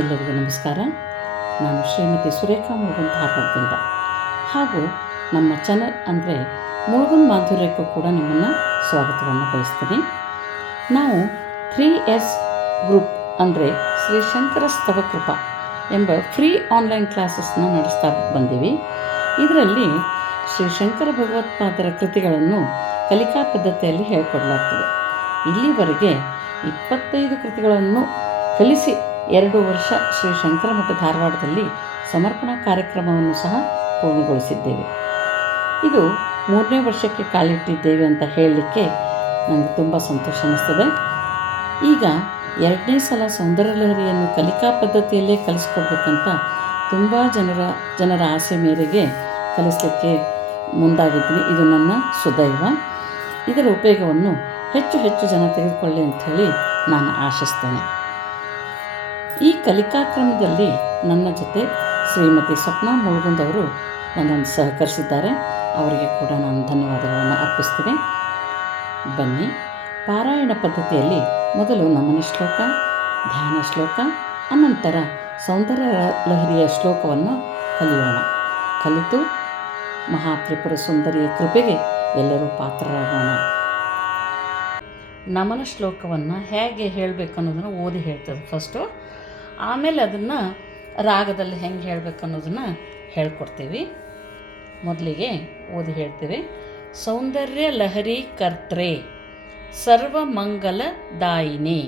ಎಲ್ಲರಿಗೂ ನಮಸ್ಕಾರ. ನಾನು ಶ್ರೀಮತಿ ಸುರೇಖಾ ಮುಳುಗುಂದ್ ಧಾರವಾಡದಿಂದ, ಹಾಗೂ ನಮ್ಮ ಚಾನಲ್ ಅಂದರೆ ಮುಳುಗುಂದ್ ಮಾಧುರ್ಯಕ್ಕೂ ಕೂಡ ನಿಮ್ಮನ್ನು ಸ್ವಾಗತವನ್ನು ಬಯಸ್ತೀನಿ. ನಾವು 3S ಗ್ರೂಪ್ ಅಂದರೆ ಶ್ರೀ ಶಂಕರ ಸ್ತವಕೃಪಾ ಎಂಬ ಫ್ರೀ ಆನ್ಲೈನ್ ಕ್ಲಾಸಸ್ನ ನಡೆಸ್ತಾ ಬಂದೀವಿ. ಇದರಲ್ಲಿ ಶ್ರೀ ಶಂಕರ ಭಗವತ್ಪಾದರ ಕೃತಿಗಳನ್ನು ಕಲಿಕಾ ಪದ್ಧತಿಯಲ್ಲಿ ಹೇಳಿಕೊಡಲಾಗ್ತದೆ. ಇಲ್ಲಿವರೆಗೆ 25 ಕೃತಿಗಳನ್ನು ಕಲಿಸಿ 2 ವರ್ಷ ಶ್ರೀ ಶಂಕರ ಮಠ ಧಾರವಾಡದಲ್ಲಿ ಸಮರ್ಪಣಾ ಕಾರ್ಯಕ್ರಮವನ್ನು ಸಹ ಪೂರ್ಣಗೊಳಿಸಿದ್ದೇವೆ. ಇದು 3ನೇ ವರ್ಷಕ್ಕೆ ಕಾಲಿಟ್ಟಿದ್ದೇವೆ ಅಂತ ಹೇಳಲಿಕ್ಕೆ ನನಗೆ ತುಂಬ ಸಂತೋಷ ಅನ್ನಿಸ್ತದೆ. ಈಗ 2ನೇ ಸಲ ಸೌಂದರ್ಯ ಲಹರಿಯನ್ನು ಕಲಿಕಾ ಪದ್ಧತಿಯಲ್ಲೇ ಕಲಿಸ್ಕೊಡ್ಬೇಕಂತ ತುಂಬ ಜನರ ಆಸೆ ಮೇರೆಗೆ ಕಲಿಸಲಿಕ್ಕೆ ಮುಂದಾಗಿದ್ದೀನಿ. ಇದು ನನ್ನ ಸುದೈವ. ಇದರ ಉಪಯೋಗವನ್ನು ಹೆಚ್ಚು ಜನ ತೆಗೆದುಕೊಳ್ಳಿ ಅಂಥೇಳಿ ನಾನು ಆಶಿಸ್ತೇನೆ. ಈ ಕಲಿಕಾಕ್ರಮದಲ್ಲಿ ನನ್ನ ಜೊತೆ ಶ್ರೀಮತಿ ಸ್ವಪ್ನ ಮುಳುಗುಂದ್ ಅವರು ನನ್ನನ್ನು ಸಹಕರಿಸಿದ್ದಾರೆ. ಅವರಿಗೆ ಕೂಡ ನಾನು ಧನ್ಯವಾದಗಳನ್ನು ಅರ್ಪಿಸ್ತೀನಿ. ಬನ್ನಿ, ಪಾರಾಯಣ ಪದ್ಧತಿಯಲ್ಲಿ ಮೊದಲು ನಮನ ಶ್ಲೋಕ, ಧ್ಯಾನ ಶ್ಲೋಕ, ಅನಂತರ ಸೌಂದರ್ಯ ಲಹರಿಯ ಶ್ಲೋಕವನ್ನು ಕಲಿಯೋಣ. ಕಲಿತು ಮಹಾತ್ರಿಪುರ ಸುಂದರಿಯ ಕೃಪೆಗೆ ಎಲ್ಲರೂ ಪಾತ್ರರಾಗೋಣ. ನಮನ ಶ್ಲೋಕವನ್ನು ಹೇಗೆ ಹೇಳಬೇಕು ಅನ್ನೋದನ್ನು ಓದಿ ಹೇಳ್ತದೆ ಫಸ್ಟು. ಆಮೇಲೆ ಅದನ್ನು ರಾಗದಲ್ಲಿ ಹೆಂಗೆ ಹೇಳಬೇಕು ಅನ್ನೋದನ್ನು ಹೇಳ್ಕೊಡ್ತೀವಿ. ಮೊದಲಿಗೆ ಓದಿ ಹೇಳ್ತೀವಿ. ಸೌಂದರ್ಯ ಲಹರಿ ಕರ್ತ್ರೆ ಸರ್ವಮಂಗಲದಾಯಿನೇ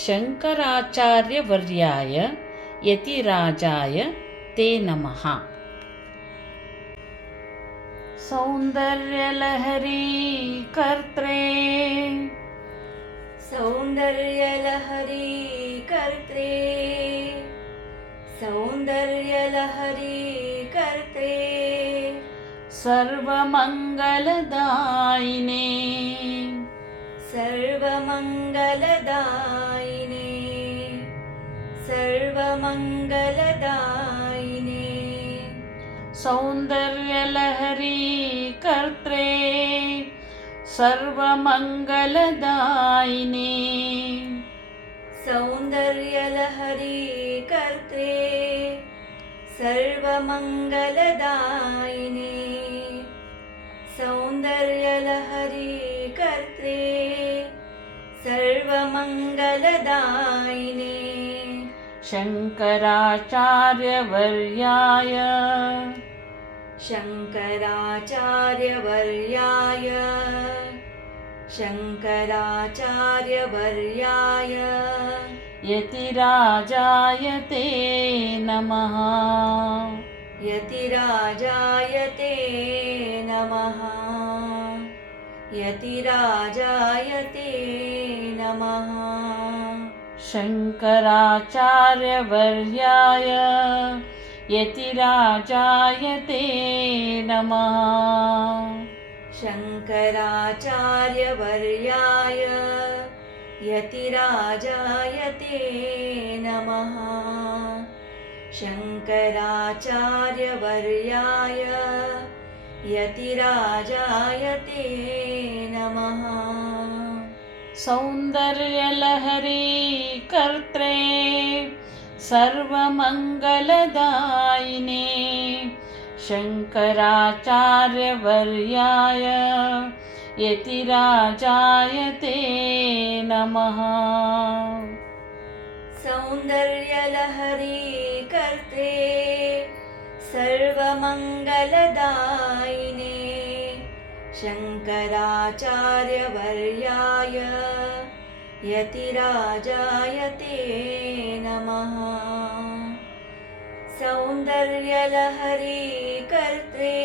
ಶಂಕರಾಚಾರ್ಯವರ್ಯಾಯ ಯತಿರಾಜಾಯ ತೇ ನಮಃ. ಸೌಂದರ್ಯ ಲಹರಿ ಕರ್ತ್ರೆ सौंदर्य लहरी कर्त्रे सौंदर्य लहरी कर्त्रे सर्वमंगलदायिने सर्वमंगलदायिने सर्वमंगलदायिने सौंदर्य लहरी कर्त्रे सर्वमंगलदायिने सौंदर्य लहरी कर्त्रे सर्वमंगलदायिने सौंदर्य लहरी कर्त्रे सर्वमंगलदायिने शंकराचार्यवर्याय शंकराचार्यवर्याय शंकराचार्यवर्याय यतिराजाय ते नमः. यतिराजाय ते नमः. यतिराजाय ते नमः. शंकराचार्यवर्याय यतिराजाय ते नमः. शंकराचार्यवर्याय यतिराजाय ते नमः. शंकराचार्यवर्याय यतिराजाय ते नमः. सौंदर्य लहरी कर्त्रे सर्वमंगलदायिने शंकराचार्यवर्याय यतिराजाय ते नमः. सौंदर्य लहरी कर्त्रे सर्वमंगलदायिने शंकराचार्यवर्याय यतिराजाय ते नमः. सौंदर्य लहरी कर्त्रे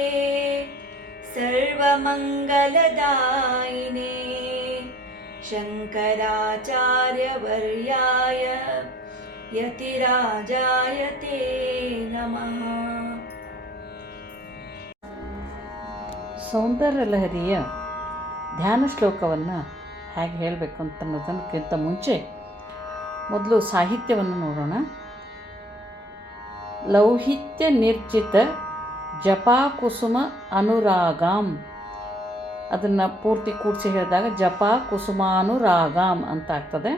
सर्वमंगलदायिने शंकराचार्यवर्याय यतिराजाय ते नमः. ಸೌಂದರ್ಯ ಲಹರಿಯ ಧ್ಯಾನ ಶ್ಲೋಕವನ್ನು ಹೇಗೆ ಹೇಳಬೇಕು ಅಂತ ಅನ್ನೋದಕ್ಕಿಂತ ಮುಂಚೆ ಮೊದಲು ಸಾಹಿತ್ಯವನ್ನು ನೋಡೋಣ. ಲೌಹಿತ್ಯ ನಿರ್ಜಿತ ಜಪಾಕುಸುಮ ಅನುರಾಗಾಂ, ಅದನ್ನು ಪೂರ್ತಿ ಕೂಡಿಸಿ ಹೇಳಿದಾಗ ಜಪಾ ಕುಸುಮಾನುರಾಗಾಂ ಅಂತ ಆಗ್ತದೆ.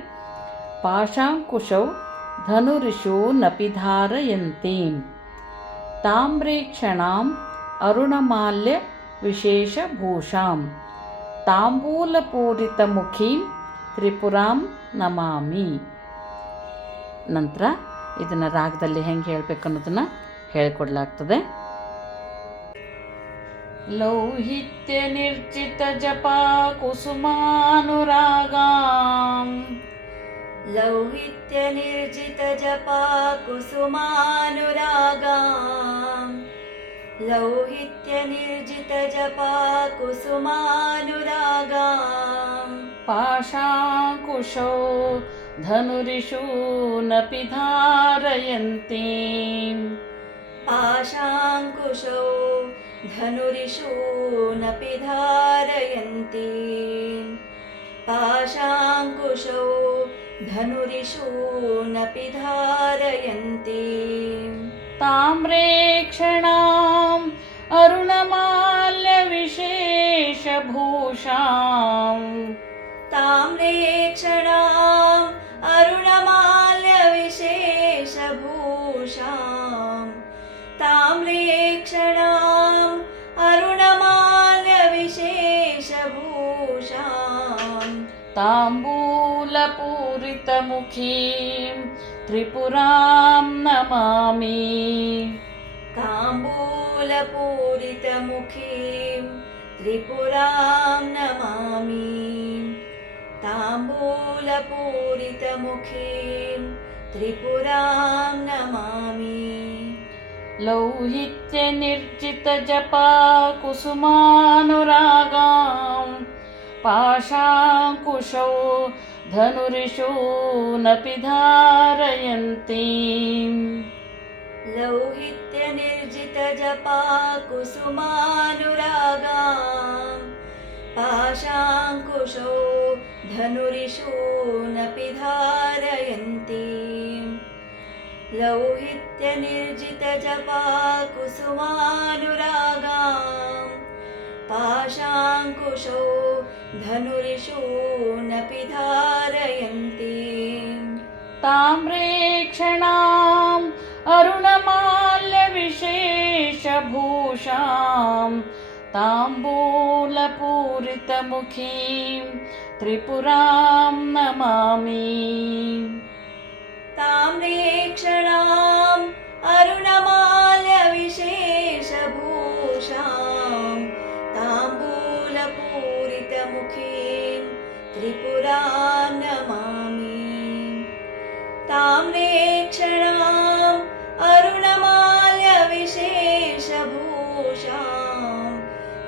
ಪಾಶಾಂಕುಶೌ ಧನುರಿಷು ನಪಿ ಧಾರಯಂತೀಂ ತಾಮ್ರೇಕ್ಷಣಾಂ ಅರುಣಮಾಲ್ಯ ವಿಶೇಷಭೂಷಾಂ ತಾಂಬೂಲಪೂರಿತಮುಖೀಂ ತ್ರಿಪುರಾಂ ನಮಾಮಿ. ನಂತರ ಇದನ್ನು ರಾಗದಲ್ಲಿ ಹೆಂಗೆ ಹೇಳಬೇಕು ಅನ್ನೋದನ್ನು ಹೇಳಿಕೊಡ್ಲಾಗ್ತದೆ. ಲೌಹಿತ್ಯ ನಿರ್ಜಿತ ಜಪಾ ಕುಸುಮಾನುರಾಗಾಂ ಲೌಹಿತ್ಯ ನಿರ್ಜಿತ ಜಪಾ ಕುಸುಮಾನುರಾಗಾಂ ಲೌಹಿತ್ಯ ನಿರ್ಜಿತ ಜಪಾ ಕುಸುಮಾನುರಾಗಾಂ ಪಾಶಾಂಕುಶೋ ಧನುರಿಷು ನಪಿ ಧಾರಯಂತೀಂ ಪಾಶಾಂಕುಶೋ ಧನುರಿಷು ನಪಿ ಧಾರಯಂತೀಂ ಪಾಶಾಂಕುಶೋ ಧನುರಿಷು ನಪಿ ಧಾರಯಂತೀಂ ತಾಮ್ರೇಕ್ಷಣಾಂ ಅರುಣಮಾಲ್ಯ ವಿಶೇಷಭೂಷಾಂ ತಾಮ್ರೇಕ್ಷಣಾಂ ಅರುಣಮಾಲ್ಯ ವಿಶೇಷಭೂಷಾಂ ತಾಮ್ರೇಕ್ಷಣಾಂ ಅರುಣಮಾಲ್ಯ ವಿಶೇಷಭೂಷಾಂ ತಾಂಬೂಲಪೂರಿತಮುಖೀಂ ತ್ರಿಪುರಾಂ ನಮಾಮಿ ತಾಂಬೂಲಪೂರಿತಮುಖೀಂ ತ್ರಿಪುರಾಂ ನಮಾಮಿ ತಾಂಬೂಲಪೂರಿತಮುಖೀಂ ತ್ರಿಪುರಾಂ ನಮಾಮಿ. ಲೌಹಿತ್ಯ ನಿರ್ಜಿತ ಜಪಾ ಕುಸುಮಾನುರಾಗಾಂ ಪಾಶಾಂಕುಶೌ ಧನುರಿಷು ನಪಿ ಧಾರಯಂತೀಂ ಲೌಹಿತ್ಯ ನಿರ್ಜಿತ ಜಪಾ ಕುಸುಮಾನುರಾಗಾಂ ಪಾಶಾಂಕುಶೋ ಧನುರಿಷು ನಪಿ ಧಾರಯಂತೀಂ ಲೌಹಿತ್ಯ ನಿರ್ಜಿತ ಜಪಾ ಕುಸುಮಾನುರಾಗಾಂ ಪಾಶಾಂಕುಶೋ ಧನುರಿಷು ನಪಿ ಧಾರಯಂತೀಂ ತಾಮ್ರೇಕ್ಷಣಾಂ ಅರುಣಮಾಲ್ಯ ವಿಶೇಷಭೂಷಾಂ ತಾಂಬೂಲಪೂರಿತಮುಖೀಂ ತ್ರಿಪುರಾಂ ನಮಾಮಿ ತಾಮ್ರೇಕ್ಷಣಾಂ ಅರುಣಮಾಲ್ಯ ವಿಶೇಷಭೂಷಾಂ ತಾಂಬೂಲಪೂರಿತಮುಖೀಂ ತ್ರಿಪುರಾಂ ನಮಾಮಿ ತಾಮ್ರೇಕ್ಷಣಾಂ ಅರುಣಮಾಲ್ಯ ವಿಶೇಷಭೂಷಾಂ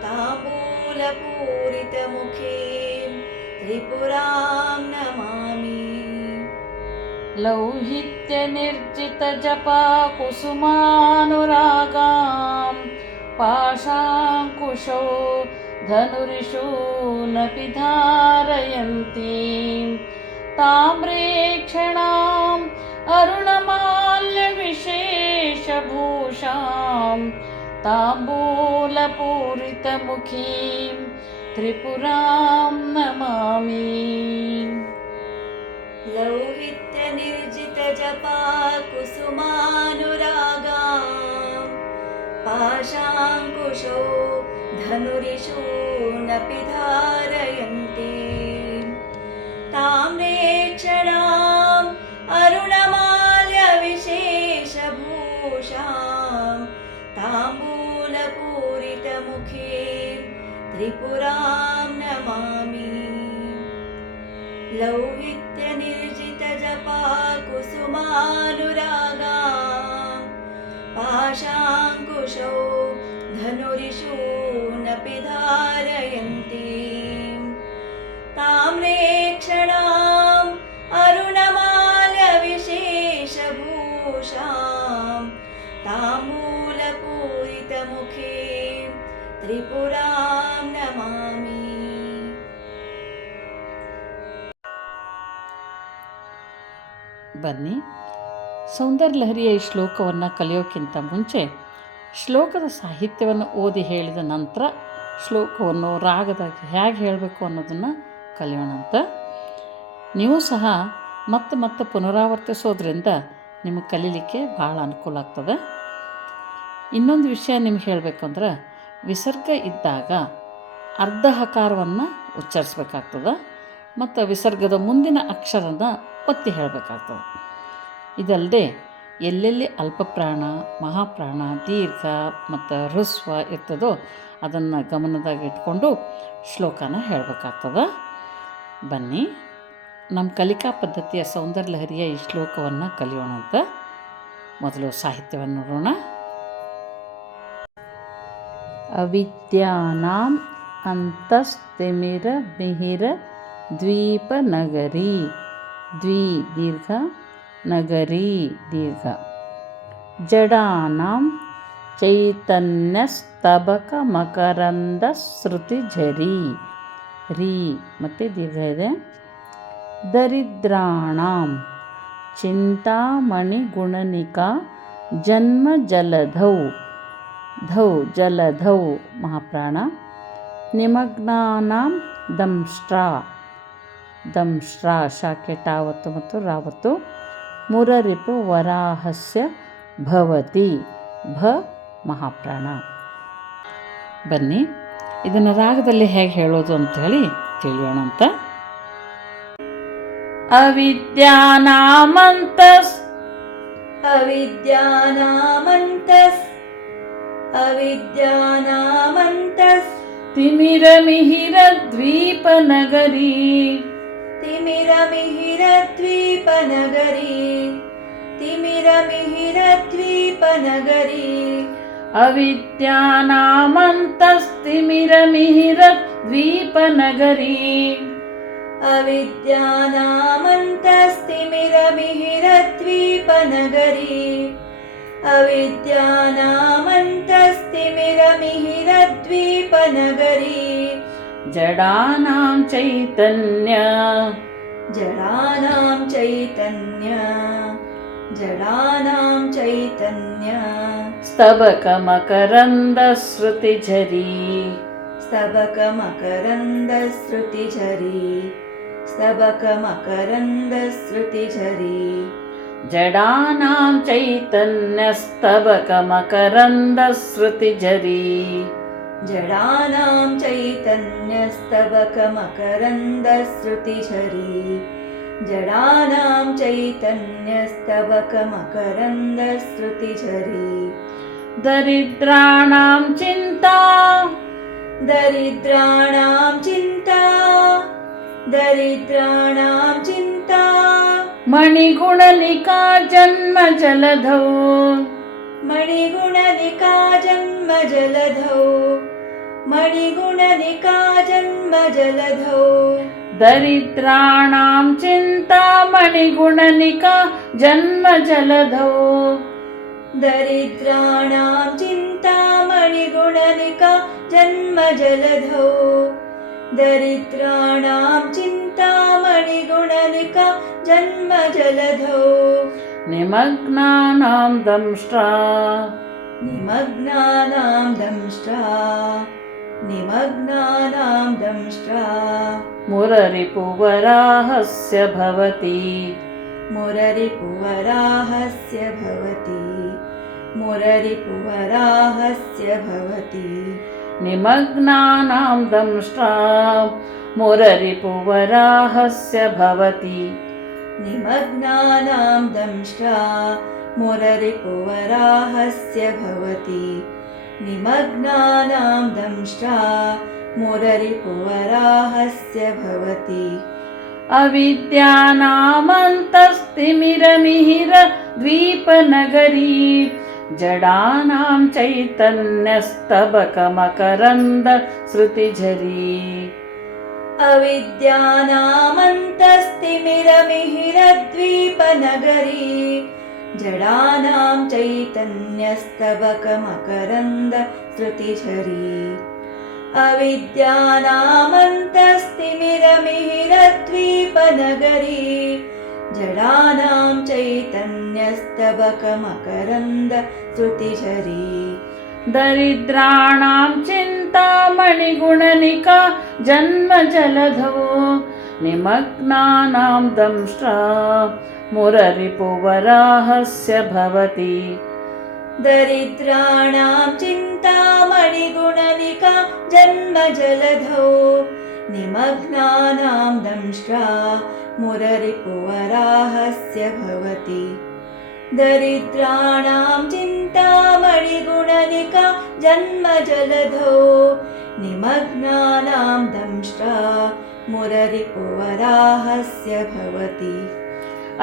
ತಾಂಬೂಲಪೂರಿತಮುಖೀಂ ತ್ರಿಪುರಾಂ ನಮಾಮಿ. ಲೌಹಿತ್ಯ ನಿರ್ಜಿತ ಜಪಾ ಕುಸುಮಾನುರಾಗಾಂ ಪಾಶಾಂಕುಶೋ ಧನುರಿಷು ನಪಿ ಧಾರಯಂತೀಂ ತಾಮ್ರೇಕ್ಷಣಾಂ ಅರುಣಮಾಲ್ಯ ವಿಶೇಷಭೂಷಾಂ ತಾಂಬೂಲಪೂರಿತಮುಖೀಂ ತ್ರಿಪುರಾಂ ನಮಾಮಿ. ಲೌಹಿತ್ಯ ನಿರ್ಜಿತ ಜಪಾ ಕುಸುಮಾನುರಾಗಾಂ ಪಾಶಾಂಕುಶೋ ಧನುರಿಷು ನಪಿ ಧಾರಯಂತೀಂ ತಾಮ್ರೇಕ್ಷಣಾಂ ಅರುಣಮಾಲ್ಯ ವಿಶೇಷಭೂಷಾಂ ತಾಂಬೂಲಪೂರಿತಮುಖೀಂ ತ್ರಿಪುರಾಂ ನಮಾಮಿ. ಲೌಹಿತ್ಯ ನಿರ್ಜಿತ ಜಪಾ ಕುಸುಮಾನುರಾಗಾಂ ಪಾಶಾಂಕುಶೋ ಧನುರಿಷು ನಪಿ ಧಾರಯಂತೀಂ ತಾಮ್ರೇಕ್ಷಣಾಂ ಅರುಣಮಾಲ್ಯ ವಿಶೇಷಭೂಷಾಂ ತಾಂಬೂಲಪೂರಿತಮುಖೀಂ ತ್ರಿಪುರಾಂ ನಮಾಮಿ. ಬನ್ನಿ, ಸೌಂದರ್ಯಲಹರಿಯ ಈ ಶ್ಲೋಕವನ್ನು ಕಲಿಯೋಕ್ಕಿಂತ ಮುಂಚೆ ಶ್ಲೋಕದ ಸಾಹಿತ್ಯವನ್ನು ಓದಿ ಹೇಳಿದ ನಂತರ ಶ್ಲೋಕವನ್ನು ರಾಗದಾಗಿ ಹೇಗೆ ಹೇಳಬೇಕು ಅನ್ನೋದನ್ನು ಕಲಿಯೋಣಂತ. ನೀವು ಸಹ ಮತ್ತೆ ಮತ್ತೆ ಪುನರಾವರ್ತಿಸೋದ್ರಿಂದ ನಿಮಗೆ ಕಲೀಲಿಕ್ಕೆ ಭಾಳ ಅನುಕೂಲ ಆಗ್ತದೆ. ಇನ್ನೊಂದು ವಿಷಯ ನಿಮ್ಗೆ ಹೇಳಬೇಕಂದ್ರೆ, ವಿಸರ್ಗ ಇದ್ದಾಗ ಅರ್ಧ ಹಕಾರವನ್ನು ಉಚ್ಚರಿಸ್ಬೇಕಾಗ್ತದೆ ಮತ್ತು ವಿಸರ್ಗದ ಮುಂದಿನ ಅಕ್ಷರನ ಒತ್ತಿ ಹೇಳಬೇಕಾಗ್ತದೆ. ಇದಲ್ಲದೆ ಎಲ್ಲೆಲ್ಲಿ ಅಲ್ಪಪ್ರಾಣ, ಮಹಾಪ್ರಾಣ, ದೀರ್ಘ ಮತ್ತು ಹ್ರಸ್ವ ಇರ್ತದೋ ಅದನ್ನು ಗಮನದಾಗ ಇಟ್ಕೊಂಡು ಶ್ಲೋಕನ ಹೇಳಬೇಕಾಗ್ತದೆ. ಬನ್ನಿ ನಮ್ಮ ಕಲಿಕಾ ಪದ್ಧತಿಯ ಸೌಂದರ್ಯ ಲಹರಿಯ ಈ ಶ್ಲೋಕವನ್ನು ಕಲಿಯೋಣಂತ. ಮೊದಲು ಸಾಹಿತ್ಯವನ್ನು ನೋಡೋಣ. ಅವಿದ್ಯಾನಾಂ ಅಂತಸ್ತಿಮಿರ ಮಿಹಿರ ದ್ವೀಪನಗರಿ, ದ್ವಿ ದೀರ್ಘ, ನಗರಿ ದೀರ್ಘ, ಜಡಾನಾಂ ಚೈತನ್ಯಸ್ತಬಕ ಮಕರಂದ ಶ್ರುತಿಝರಿ, ರೀ ಮತ್ತು ದೀರ್ಘ ಇದೆ, ದರಿದ್ರಾಣಾಂ ಚಿಂತಾಮಣಿ ಗುಣನಿಕಾ ಜನ್ಮ ಜಲಧೌ, ಧೌ ಜಲಧೌ ಮಹಾಪ್ರಾಣ, ನಿಮಗ್ನಾನಾಂ ದಂಷ್ಟ್ರಾ, ದಂಷ್ಟ್ರಾ ಶಾಕೆ ಟಾವತ್ತು ಮತ್ತು ರಾವತ್ತು, ಮುರರಿಪು ವರಾಹಸ್ಯ ಭವತಿ, ಭ ಮಹಾಪ್ರಾಣ. ಬನ್ನಿ ಇದನ್ನು ರಾಗದಲ್ಲಿ ಹೇಗೆ ಹೇಳೋದು ಅಂಥೇಳಿ ತಿಳಿಯೋಣಂತ. ಅವಿದ್ಯಾನಾಮಂತಸ್, ಅವಿದ್ಯಾನಾಮಂತಸ್, ಅವಿದ್ಯಾನಾಮಂತಸ್, ತಿಮಿರಮಿಹಿರ ದ್ವೀಪನಗರಿ, ತಿಮಿರಮಿಹಿರ ದ್ವೀಪನಗರಿ, ತಿಮಿರಮಿಹಿರ ದ್ವೀಪನಗರಿ, ಅವಿದ್ಯಾನಾಮಂತಸ್ತಿಮಿರಮಿಹಿರ ದ್ವೀಪನಗರಿ, ಅವಿದ್ಯಾನಾಮಂತಸ್ತಿಮಿರಮಿಹಿರ ದ್ವೀಪನಗರಿ, ಅವಿದ್ಯಾನಾಮಂತಸ್ತಿಮಿರಮಿಹಿರ ದ್ವೀಪನಗರಿ, ಜಡಾನಾಂ ಚೈತನ್ಯ, ಜಡಾನಾಂ ಚೈತನ್ಯ, ಜಡಾನಾಂ ಚೈತನ್ಯ, ಸ್ತಬಕ ಮಕರಂದ ಶ್ರುತಿಝರಿ, ಸ್ತಬಕ ಮಕರಂದ ಶ್ರುತಿಝರಿ, ಸ್ತಬಕ ಮಕರಂದ ಶ್ರುತಿಝರಿ, ಜಡಾನಾಂ ಚೈತನ್ಯ ಸ್ತಬಕ ಮಕರಂದ ಶ್ರುತಿಝರಿ, ಜಡಾನಾಂ ಚೈತನ್ಯ ಸ್ತಬಕ ಮಕರಂದ ಶ್ರುತಿಝರಿ, ಜಡಾನಾಂ ಚೈತನ್ಯ ಸ್ತಬಕ ಮಕರಂದ ಶ್ರುತಿಝರಿ, ದರಿದ್ರಾಣಾಂ ಚಿಂತಾ, ದರಿದ್ರಾಣಾಂ ಚಿಂತಾ, ದರಿದ್ರಾಣಾಂ ಚಿಂತಾ, ಮಣಿಗುಣನಿಕಾ ಜನ್ಮ ಜಲಧೌ, ಮಣಿಗುಣನಿಕಾ ಜನ್ಮ ಜಲಧೌ, ಮಣಿಗುಣನಿಕಾ ಜನ್ಮ ಜಲಧೌ, ದರಿದ್ರಾಣಾಂ ಚಿಂತಾ ಮಣಿಗುಣನಿಕಾ ಜನ್ಮ ಜಲಧೌ, ದರಿದ್ರಾಣಾಂ ಚಿಂತಾಮಣಿಗುಣನಿಕಾ ಜನ್ಮ ಜಲಧೌ, ದರಿದ್ರಾಣಾಂ ಚಿಂತಾಮಣಿಗುಣನಿಕಾ ಜನ್ಮ ಜಲಧೌ, ನಿಮಗ್ನಾನಾಂ ದಂಷ್ಟ್ರಾ, ನಿಮಗ್ನಾನಾಂ ದಂಷ್ಟ್ರಾ, ನಿಮಗ್ನಾನಾಂ ದಂಷ್ಟ್ರಾ, ಮುರರಿಪು ವರಾಹಸ್ಯ ಭವತಿ, ಮುರರಿಪು ವರಾಹಸ್ಯ ಭವತಿ, ಮುರರಿಪು ವರಾಹಸ್ಯ ಭವತಿ, ನಿಮಗ್ನಾನಾಂ ದಂಷ್ಟ್ರಾ ಮುರರಿಪು ವರಾಹಸ್ಯ ಭವತಿ, ನಿಮಗ್ನಾನಾಂ ದಂಷ್ಟ್ರಾ ಮುರರಿಪು ವರಾಹಸ್ಯ ಭವತಿ, ನಿಮಗ್ನಾನಾಂ ದಂಷ್ಟ್ರಾ ಮುರರಿಪು ವರಾಹಸ್ಯ ಭವತಿ, ಅವಿದ್ಯಾನಾಮಂತಸ್ತಿಮಿರಮಿಹಿರ ದ್ವೀಪನಗರಿ, ಜಡಾನಾಂ ಚೈತನ್ಯಸ್ತಬಕ ಮಕರಂದ ಶ್ರುತಿಝರಿ, ಅವಿದ್ಯಾನಾಮಂತಸ್ತಿಮಿರಮಿಹಿರ ದ್ವೀಪನಗರಿ, ಜಡಾನಾಂ ಚೈತನ್ಯಸ್ತಬಕ ಮಕರಂದ ಶ್ರುತಿಝರಿ, ಅವಿದ್ಯಾನಾಮಂತಸ್ತಿಮಿರಮಿಹಿರ ದ್ವೀಪನಗರಿ, ಜಡಾನಾಂ ಚೈತನ್ಯಸ್ತಬಕ ಮಕರಂದ ಶ್ರುತಿಝರಿ, ದರಿದ್ರಾಣಾಂ ಚಿಂತಾಮಣಿಗುಣನಿಕಾ ಜನ್ಮ ಜಲಧೌ, निमग्नानां दंष्ट्रा मुररिपुवराहस्य भवति दरिद्राणां चिन्तामणिगुणनिका जन्मजलधौ निमग्नानां दंष्ट्रा मुररिपुवराहस्य भवति दरिद्राणां चिन्तामणिगुणनिका जन्मजलधौ निमग्नानां दंष्ट्रा मुररिपुवराहस्य भवति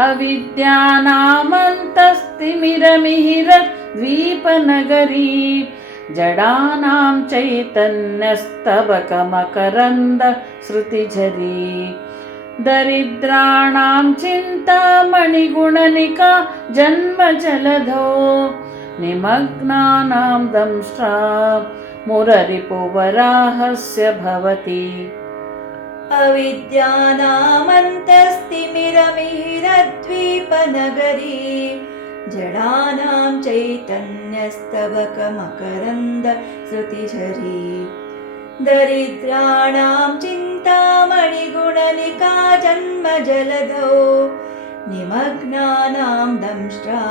अविद्यानामन्तस्तिमिरमिहिरद्वीपनगरी जडानां चैतन्यस्तबकमकरन्दश्रुतिझरी दरिद्राणां चिन्तामणिगुणनिका जन्मजलधौ निमग्नानां दंष्ट्रा मुररिपुवराहस्य भवति अविद्यानामन्तस्तिमिरमिहिरद्वीपनगरी जडानां चैतन्यस्तबकमकरन्दश्रुतिझरी दरिद्राणां चिन्तामणिगुणनिका जन्मजलधौ निमग्नानां दंष्ट्रा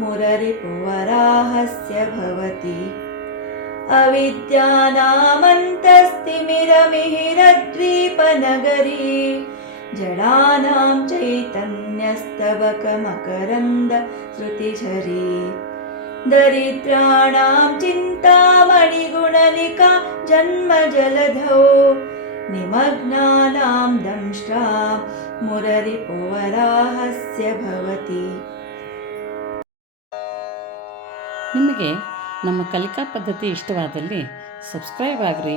मुररिपुवराहस्य भवति अविद्यानामन्तस्तिमिरमिहिरद्वीपनगरी जडानां चैतन्यस्तबकमकरन्दश्रुतिझरी दरिद्राणां चिन्तामणिगुणनिका जन्मजलधौ निमग्नानां दंष्ट्रा मुररिपुवराहस्य भवति. ನಿಮಗೆ ನಮ್ಮ ಕಲಿಕಾ ಪದ್ಧತಿ ಇಷ್ಟವಾದಲ್ಲಿ ಸಬ್ಸ್ಕ್ರೈಬ್ ಆಗಿರಿ,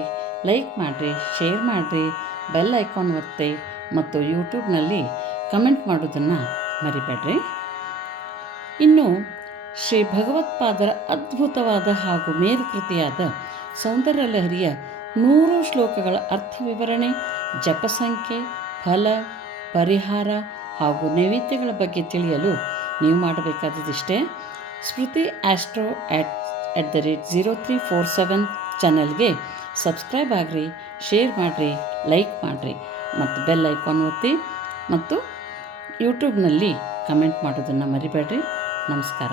ಲೈಕ್ ಮಾಡಿರಿ, ಶೇರ್ ಮಾಡಿರಿ, ಬೆಲ್ ಐಕಾನ್ ಒತ್ತಿ ಮತ್ತು ಯೂಟ್ಯೂಬ್ನಲ್ಲಿ ಕಮೆಂಟ್ ಮಾಡೋದನ್ನು ಮರಿಬೇಡ್ರಿ. ಇನ್ನು ಶ್ರೀ ಭಗವತ್ಪಾದರ ಅದ್ಭುತವಾದ ಹಾಗೂ ಮೇರುಕೃತಿಯಾದ ಸೌಂದರ್ಯ ಲಹರಿಯ 100 ಶ್ಲೋಕಗಳ ಅರ್ಥ ವಿವರಣೆ, ಜಪಸಂಖ್ಯೆ, ಫಲ, ಪರಿಹಾರ ಹಾಗೂ ನೈವೇದ್ಯಗಳ ಬಗ್ಗೆ ತಿಳಿಯಲು ನೀವು ಮಾಡಬೇಕಾದದಿಷ್ಟೇ. ಸ್ಮೃತಿ ಆಸ್ಟ್ರೋ @0347 ಚಾನಲ್ಗೆ ಸಬ್ಸ್ಕ್ರೈಬ್ ಆಗಿರಿ, ಶೇರ್ ಮಾಡಿರಿ, ಲೈಕ್ ಮಾಡಿರಿ ಮತ್ತು ಬೆಲ್ ಐಕಾನ್ ಒತ್ತಿ ಮತ್ತು ಯೂಟ್ಯೂಬ್ನಲ್ಲಿ ಕಮೆಂಟ್ ಮಾಡೋದನ್ನು ಮರಿಬೇಡ್ರಿ. ನಮಸ್ಕಾರ.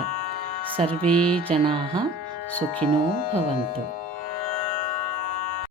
ಸರ್ವೇ ಜನಾಃ ಸುಖಿನೋ ಭವಂತು.